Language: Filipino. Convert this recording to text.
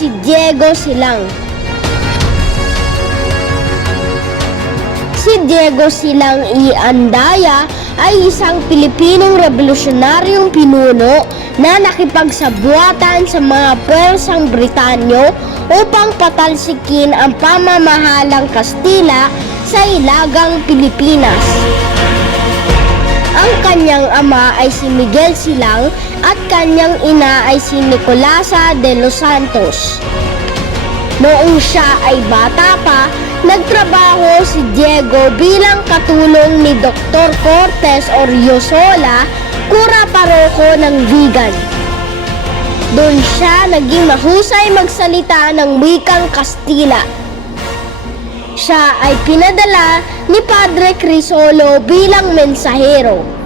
si Diego Silang. Si Diego Silang y Andaya ay isang Pilipinong revolusyonaryong pinuno na nakipagsabuatan sa mga puwersang Britanyo upang patalsikin ang pamamahalang Kastila sa Hilagang Pilipinas. Ang kanyang ama ay si Miguel Silang at kanyang ina ay si Nicolasa de los Santos. Noong siya ay bata pa, nagtrabaho si Diego bilang katulong ni Dr. Cortes Oriosola, kura paroko ng Vigan. Doon siya naging mahusay magsalita ng wikang Kastila. Siya ay pinadala ni Padre Crisolo bilang mensahero.